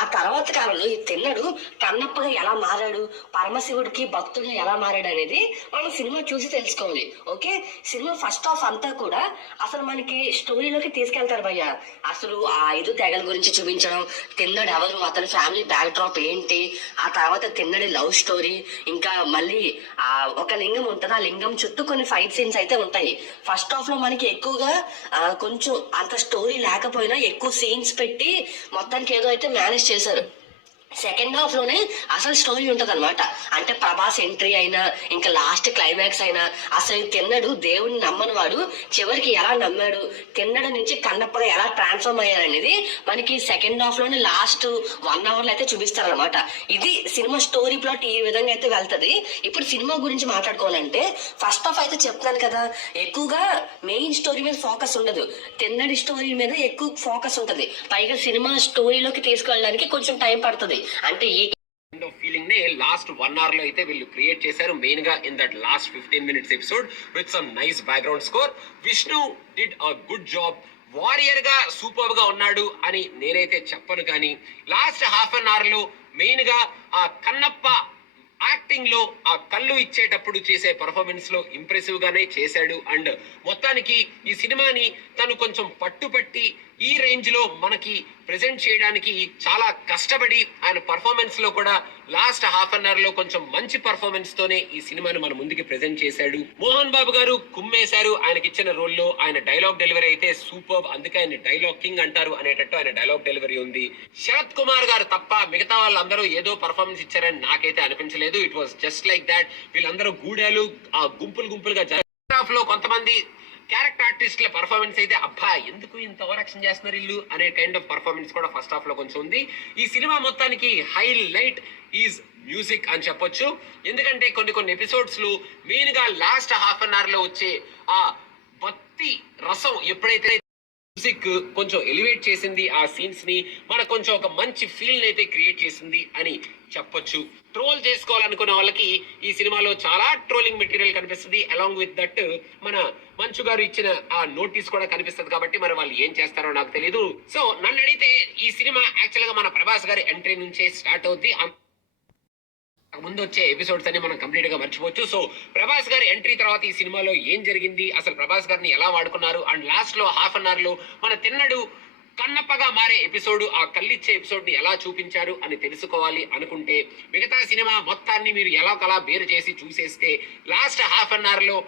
ఆ తర్వాత కాలంలో ఈ తిన్నడు కన్నప్పగా ఎలా మారాడు, పరమశివుడికి భక్తుడిగా ఎలా మారాడు అనేది మనం సినిమా చూసి తెలుసుకోవాలి. ఓకే, సినిమా ఫస్ట్ హాఫ్ అంతా కూడా అసలు మనకి స్టోరీలోకి తీసుకెళ్తారు భయ్య. అసలు ఆ 5 తెగల గురించి చూపించడం, తిన్నడు ఎవరు, అతని ఫ్యామిలీ బ్యాక్ డ్రాప్ ఏంటి, ఆ తర్వాత తిన్నడి లవ్ స్టోరీ, ఇంకా మళ్ళీ ఆ ఒక లింగం ఉంటుంది, ఆ లింగం చుట్టూ కొన్ని ఫైట్ సీన్స్ అయితే ఉంటాయి. ఫస్ట్ హాఫ్ లో మనకి ఎక్కువగా కొంచెం అంత స్టోరీ లేకపోయినా ఎక్కువ సీన్స్ పెట్టి మొత్తానికి ఏదో అయితే మేనేజ్ చేశారు. సెకండ్ హాఫ్ లోనే అసలు స్టోరీ ఉంటది అనమాట. అంటే ప్రభాస్ ఎంట్రీ అయినా, ఇంకా లాస్ట్ క్లైమాక్స్ అయినా, అసలు తిన్నడు దేవుడిని నమ్మని వాడు చివరికి ఎలా నమ్మాడు, తిన్నడు నుంచి కన్నప్పగా ఎలా ట్రాన్స్ఫార్మ్ అయ్యారనేది మనకి సెకండ్ హాఫ్ లోనే లాస్ట్ 1 hour లో అయితే చూపిస్తారనమాట. ఇది సినిమా స్టోరీ ప్లాట్ ఈ విధంగా అయితే వెళ్తది. ఇప్పుడు సినిమా గురించి మాట్లాడుకోవాలంటే ఫస్ట్ హాఫ్ అయితే చెప్తాను కదా, ఎక్కువగా మెయిన్ స్టోరీ మీద ఫోకస్ ఉండదు, తిన్నడి స్టోరీ మీద ఎక్కువ ఫోకస్ ఉంటది. పైగా సినిమా స్టోరీలోకి తీసుకెళ్ళడానికి కొంచెం టైం పడుతుంది. అంటే ఈ ఫీలింగ్ ని లాస్ట్ 1 hour లో అయితే వీళ్ళు క్రియేట్ చేశారు. మెయిన్ గా in that last 15 minutes episode with some nice background score. Vishnu did a good job. Warrior గా సూపర్ గా ఉన్నాడు అని నేనైతే చెప్పను, కానీ లాస్ట్ హాఫ్ అన్ అవర్ లో మెయిన్ గా ఆ కన్నప్ప యాక్టింగ్ లో ఆ కళ్ళు ఇచ్చేటప్పుడు చేసే పర్ఫార్మెన్స్ లో ఇంప్రెసివ్ గానే చేశాడు. అండ్ మొత్తానికి ఈ సినిమాని తను కొంచెం పట్టుపట్టి ఈ రేంజ్ లో మనకి ప్రెజెంట్ చేయడానికి చాలా కష్టపడి ఆయన పర్ఫార్మెన్స్ లో కూడా లాస్ట్ హాఫ్ అన్ అవర్ లో కొంచెం మంచి పర్ఫార్మెన్స్ తోనే ఈ సినిమాను మన ముందుకి ప్రెజెంట్ చేశాడు. మోహన్ బాబు గారు కుమ్మేశారు ఆయనకి ఇచ్చిన రోల్లో. ఆయన డైలాగ్ డెలివరీ అయితే సూపర్, అందుకే ఆయన డైలాగ్ కింగ్ అంటారు అనేటట్టు ఆయన డైలాగ్ డెలివరీ ఉంది. శరత్ కుమార్ గారు తప్ప మిగతా వాళ్ళందరూ ఏదో పర్ఫార్మెన్స్ ఇచ్చారని నాకైతే అనిపించలేదు. It was just like that. వీళ్ళందరూ గూడాలు ఆ గుంపులుగా లో కొంతమంది క్యారెక్టర్ ఆర్టిస్ట్ల పర్ఫార్మెన్స్ అయితే అబ్బా ఎందుకు ఇంత ఓవర్ యాక్షన్ చేస్తున్నారు ఇల్లు అనే కైండ్ ఆఫ్ పర్ఫార్మెన్స్ కూడా ఫస్ట్ హాఫ్ లో కొంచెం ఉంది. ఈ సినిమా మొత్తానికి హైలైట్ ఈజ్ మ్యూజిక్ అని చెప్పొచ్చు. ఎందుకంటే కొన్ని ఎపిసోడ్స్ లో మెయిన్ గా లాస్ట్ హాఫ్ అన్ అవర్ లో వచ్చే ఆ భక్తి రసం ఎప్పుడైతే మ్యూజిక్ కొంచెం ఎలివేట్ చేసింది, ఆ సీన్స్ ని మనకు కొంచెం ఒక మంచి ఫీల్ అయితే క్రియేట్ చేసింది అని చెప్పొచ్చు. ట్రోల్ చేసుకోవాలనుకున్న వాళ్ళకి ఈ సినిమాలో చాలా ట్రోలింగ్ మెటీరియల్ కనిపిస్తుంది. అలాంగ్ విత్ దట్ మన మంచు గారు ఇచ్చిన ఆ నోటీస్ కూడా కనిపిస్తుంది. కాబట్టి మరి వాళ్ళు ఏం చేస్తారో నాకు తెలియదు. సో నన్ను అడిగితే ఈ సినిమా యాక్చువల్ గా మన ప్రభాస్ గారి ఎంట్రీ నుంచే స్టార్ట్ అవుద్ది. ముందు వచ్చే ఎపిసోడ్స్ అన్ని మనం కంప్లీట్ గా మర్చిపోవచ్చు. సో ప్రభాస్ గారి ఎంట్రీ తర్వాత ఈ సినిమాలో ఏం జరిగింది, అసలు ప్రభాస్ గారిని ఎలా వాడుకున్నారు, అండ్ లాస్ట్ లో హాఫ్ అన్ అవర్ లో మన తిన్నడు కన్నప్పగా మారే ఎపిసోడ్, ఆ కళ్ళిచ్చే ఎపిసోడ్ ని ఎలా చూపించారు అని తెలుసుకోవాలి అనుకుంటే మిగతా సినిమా మొత్తాన్ని మీరు ఎలా కలా బేరు చేసి చూసేస్తే లాస్ట్ హాఫ్ అన్ అవర్ లో